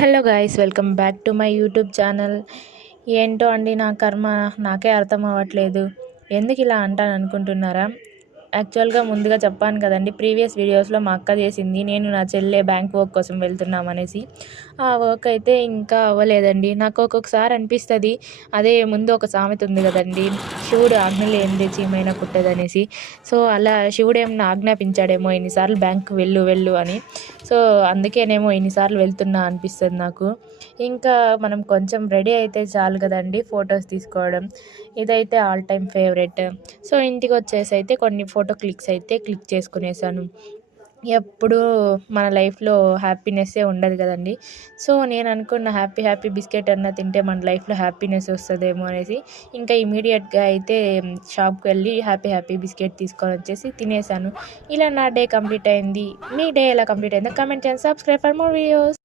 Hello guys, welcome back to my YouTube channel. ఏంటో అండి, నా కర్మ నాకే అర్థం అవ్వట్లేదు. ఎందుకు ఇలా అంటాను అనుకుంటున్నారా? యాక్చువల్గా ముందుగా చెప్పాను కదండి, ప్రీవియస్ వీడియోస్లో మా అక్క చేసింది, నేను నా చెల్లె బ్యాంక్ వర్క్ కోసం వెళ్తున్నామనేసి. ఆ వర్క్ అయితే ఇంకా అవ్వలేదండి. నాకు ఒక్కొక్కసారి అనిపిస్తుంది, అదే ముందు ఒక సామెత ఉంది కదండి, శివుడు ఆజ్ఞ లేనిదే చీమైనా కుట్టదనేసి. సో అలా శివుడు ఏమన్నా ఆజ్ఞాపించాడేమో ఇన్నిసార్లు బ్యాంకు వెళ్ళు వెళ్ళు అని. సో అందుకేనేమో ఇన్నిసార్లు వెళ్తున్నా అనిపిస్తుంది నాకు. ఇంకా మనం కొంచెం రెడీ అయితే చాలు కదండి ఫొటోస్ తీసుకోవడం. ఇదైతే ఆల్ టైమ్ ఫేవరెట్. సో ఇంటికి వచ్చేసి అయితే కొన్ని ఫోటో క్లిక్స్ అయితే క్లిక్ చేసుకునేసాను. ఎప్పుడూ మన లైఫ్లో హ్యాపీనెస్సే ఉండదు కదండి. సో నేను అనుకున్న హ్యాపీ బిస్కెట్ అన్న తింటే మన లైఫ్లో హ్యాపీనెస్ వస్తుందేమో అనేసి ఇంకా ఇమీడియట్గా అయితే షాప్కి వెళ్ళి హ్యాపీ బిస్కెట్ తీసుకొని వచ్చేసి తినేసాను. ఇలా నా డే కంప్లీట్ అయింది. మీ డే ఎలా కంప్లీట్ అయిందో కామెంట్ చేయండి. Subscribe for more videos.